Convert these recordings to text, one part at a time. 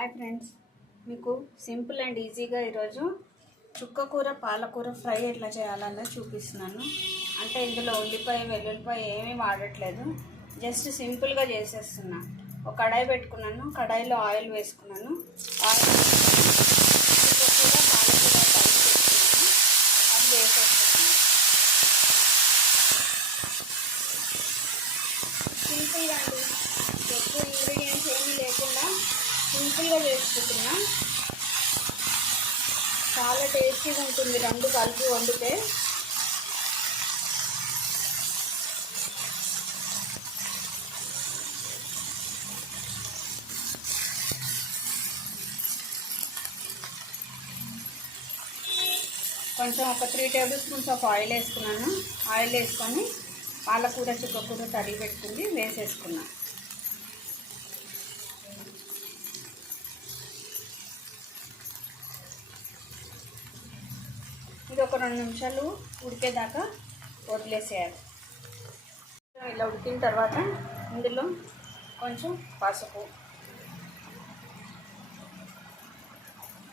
Hi friends, మీకు simple and ఈజీగా ఈరోజు చుక్కకూర పాలకూర ఫ్రై ఎట్లా చేయాలన్నది చూపిస్తున్నాను. అంటే ఇందులో ఉల్లిపాయ వెల్లుల్లిపాయ ఏమీ వాడట్లేదు, జస్ట్ సింపుల్గా చేసేస్తున్నా. ఒక కడాయి పెట్టుకున్నాను, కడాయిలో ఆయిల్ వేసుకున్నాను. ఆయిల్ చుక్కకూర పాలకూర కలిపి పెట్టుకున్నాను, అది వేసేస్తున్నాను. సింపుల్గా అండి, ఎక్కువ ఇంగ్రీడియంట్స్ ఏమీ లేకుండా సింపుల్గా చేసుకుంటున్నా. చాలా టేస్టీగా ఉంటుంది రెండు కలిపి వండితే. కొంచెం ఒక 3 టేబుల్ స్పూన్స్ ఆఫ్ ఆయిల్ వేసుకున్నాను. ఆయిల్ వేసుకొని పాలకూర చుక్కకూర తరిగి పెట్టుకుని వేసేసుకున్నాను. ఇది ఒక 2 నిమిషాలు ఉడికేదాకా వదిలేసేయాలి. ఇలా ఉడికిన తర్వాత ఇందులో కొంచెం పసుపు,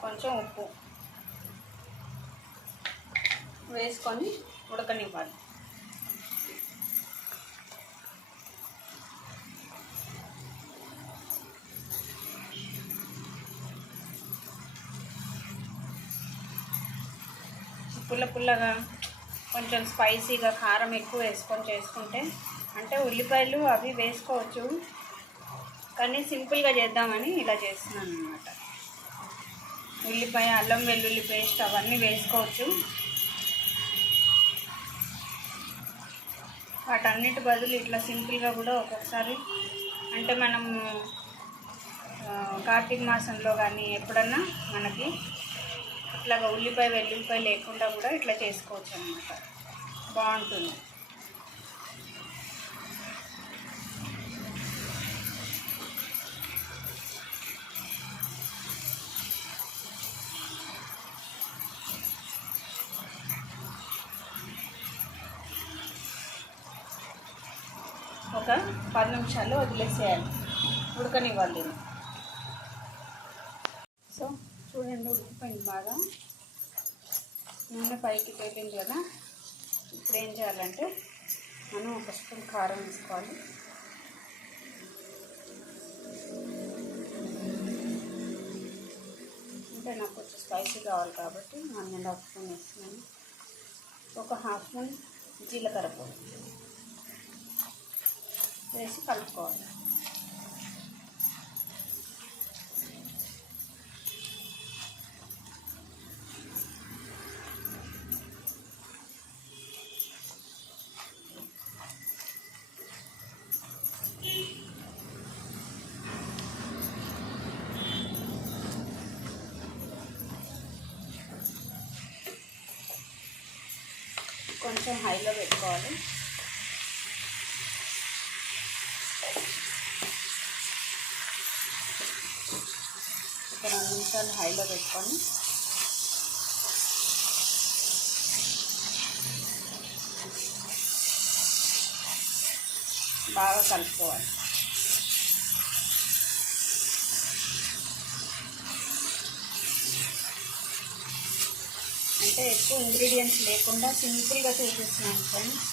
కొంచెం ఉప్పు వేసుకొని ఉడకనివ్వాలి. పుల్లగా కొంచెం స్పైసీగా కారం ఎక్కువ వేసుకొని చేసుకుంటే, అంటే ఉల్లిపాయలు అవి వేసుకోవచ్చు కానీ సింపుల్గా చేద్దామని ఇలా చేస్తున్నాను అన్నమాట. ఉల్లిపాయ, అల్లం వెల్లుల్లి పేస్ట్ అవన్నీ వేసుకోవచ్చు. వాటన్నిటి బదులు ఇట్లా సింపుల్గా కూడా ఒక్కొక్కసారి, అంటే మనం కార్తీక మాసంలో కానీ ఎప్పుడన్నా మనకి ఇట్లాగా ఉల్లిపాయ వెల్లుల్లిపాయ లేకుండా కూడా ఇట్లా చేసుకోవచ్చు అన్నమాట. బాగుంటుంది. ఒక 10 నిమిషాలు వదిలేసేయాలి, ఉడకనివ్వాలి. సో చూడండి, ఉడికిపోయింది బాగా, నూనె పైకి తేలింది కదా. ఇప్పుడు ఏం చేయాలంటే మనం ఒక స్పూన్ కారం వేసుకోవాలి. అంటే నాకు కొంచెం స్పైసీ కావాలి కాబట్టి 1.5 స్పూన్ వేస్తున్నాను. ఒక 1/2 స్పూన్ జీలకర్ర పొడి వేసి కలుపుకోవాలి. కొంచెం హైలో పెట్టుకోవాలి. ఒక 2 నిమిషాలు హైలో పెట్టుకొని బాగా కలుపుకోవాలి. అంటే ఎక్కువ ఇంగ్రీడియంట్స్ లేకుండా సింపుల్గా చూపిస్తున్నాను ఫ్రెండ్స్.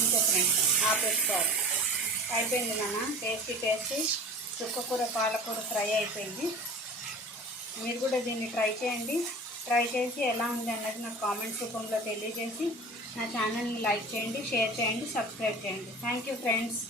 ఇంకా ఫ్రెండ్స్ ఆపేసుకోవాలి. అయిపోయింది నాన్న, టేస్టీ చుక్కకూర పాలకూర ఫ్రై అయిపోయింది. మీరు కూడా దీన్ని ట్రై చేయండి. ట్రై చేసి ఎలా ఉంది అన్నది నాకు కామెంట్స్ రూపంలో తెలియజేసి నా ఛానల్ని లైక్ చేయండి, షేర్ చేయండి, సబ్స్క్రైబ్ చేయండి. Thank you friends.